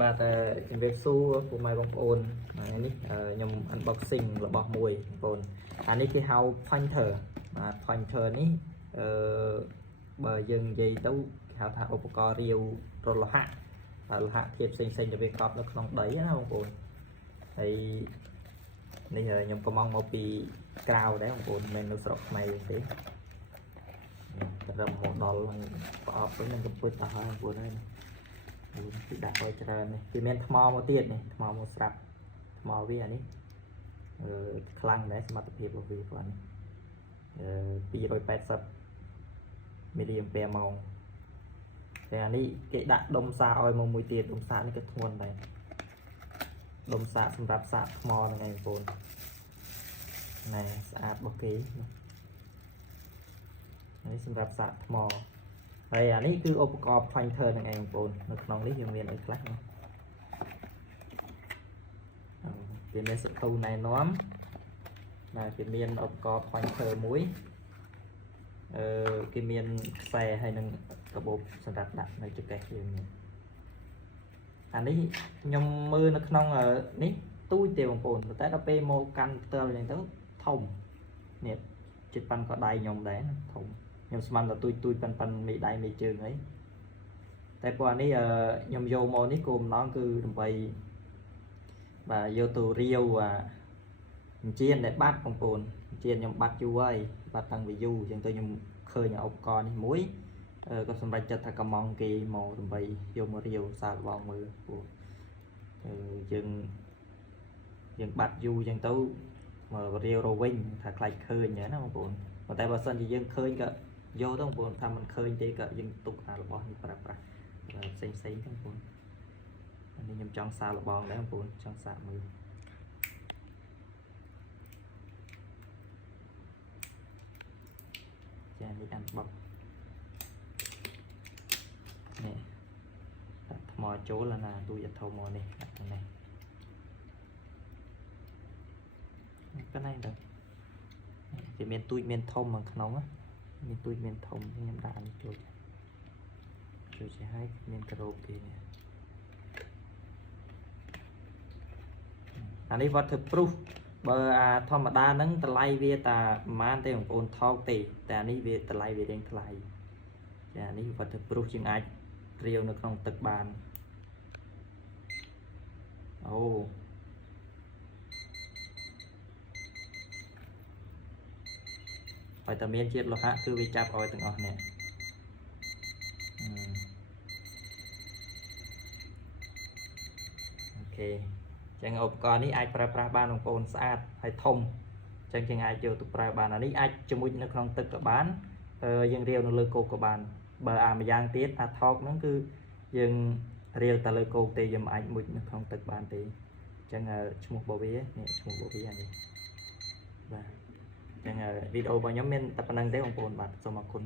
បាទជំរាបសួរពុកម៉ែបងប្អូននេះខ្ញុំ unboxing របស់មួយបងប្អូនអានេះគេហៅ pointer បាទ pointer នេះបើយើងនិយាយទៅគេហៅថាឧបករណ៍រាវរលោហៈលោហៈធាតុផ្សេងៗទៅវាកប់នៅក្នុងដីណាបងប្អូនហើយនេះខ្ញុំកំងមកពីក្រៅដែរបងប្អូនមិននៅស្រុកខ្មែរទេត្រឹមមកដល់ប្រអប់ទៅនឹងកំពុចទៅហើយបងប្អូនហើយពីដាក់ឲ្យច្រើននេះពីមានថ្មមកទៀតនេះថ្មមកស្រាប់ថ្មវានេះខ្លាំងដែរសមត្ថភាពរបស់វាគាត់280មីលីអាំពែម៉ោងតែអានេះគេដាក់ដុំសាឲ្យមកមួយទៀតដុំសានេះក៏ធ្ងន់ដែរដុំសាសម្រាប់សាកថ្មហ្នឹងឯងបងប្អូនណែស្អាតរបស់គេនេះសម្រាប់សាកថ្មហើយអានេះគឺឧបករណ៍ pointer ហ្នឹងឯងបងប្អូននៅក្នុងនេះយើងមានអីខ្លះវាមានសភៅណែនាំដែលគេមានឧបករណ៍ pointer មួយគេមានខ្សែហើយនឹងកាបូបសម្រាប់ដាក់នៅចង្កេះយើងនេះអានេះខ្ញុំមើលនៅក្នុងនេះទូចទេបងប្អូនតែដល់ពេលមកកាន់ផ្ទាល់អញ្ចឹងទៅធំនេះចិត្តប៉ាន់ក៏ដៃខ្ញុំដែរធំខ្ញុំស្មានតែទូចប៉ាន់មេដៃមេជើងអីតែព្រោះអានេះខ្ញុំយកមកនេះគោលបំណងគឺដើម្បីបាទយកទៅរាវអញ្ជៀនដែលបាត់បងប្អូនអញ្ជៀនខ្ញុំបាត់យូរហើយបាត់តាំងពីយូរអញ្ចឹងទៅខ្ញុំឃើញឧបករណ៍នេះមួយក៏សម្រាប់ចិត្តថាកំងគេមកដើម្បីយកមករាវសាកល្បងមើលព្រោះយើងបាត់យូរអញ្ចឹងទៅមករាវរវិញថាខ្លាចឃើញណាបងប្អូនប៉ុន្តែបើសិនជាយើងឃើញក៏យកទៅបងប្អូនថាមិនឃើញទេក៏យើងទុកអារបស់នេះប្រើប្រាស់ផ្សេងទៅបងប្អូនអានេះខ្ញុំចង់សាកល្បងដែរបងប្អូនចង់សាកមើលចានេះអានបបនេះដាក់ថ្មចូលណាទូចធំមកនេះដាក់ខាងនេះប៉ុណ្ណេះទៅវាមានទូចមានធំខាងក្នុងមានទូចមានធំខ្ញុំដាក់អានេះចូលជាឲ្យមានក្របគេនេះអានេះ waterproof បើធម្មតាហ្នឹងតម្លៃវាតាប្រហែលទេបងប្អូនថោកទេតែអានេះវាតម្លៃវារៀងថ្លៃចាអានេះ waterproof ជាងអាចរាវនៅក្នុងទឹកបានអូហើយតែមានជាតិលោហៈគឺវាចាប់ឲ្យទាំងអស់នេះអូខេចឹងឧបករណ៍នេះអាចប្រើប្រាស់បានបងប្អូនស្អាតហើយធំចឹងយើងអាចយកទៅប្រើបានអានេះអាចជាមួយនៅក្នុងទឹកក៏បានយើងរាវនៅលើគោកក៏បានបើម្យ៉ាងទៀតថោកហ្នឹងគឺយើងរាវតែលើគោកទេយើងអាចមុជនៅក្នុងទឹកបានទេចឹងឈ្មោះរបស់វានេះឈ្មោះរបស់វាអានេះបាទចឹងវីដេអូរបស់ខ្ញុំមានតែប៉ុណ្្នឹងទេបងប្អូនបាទសូមអរគុណ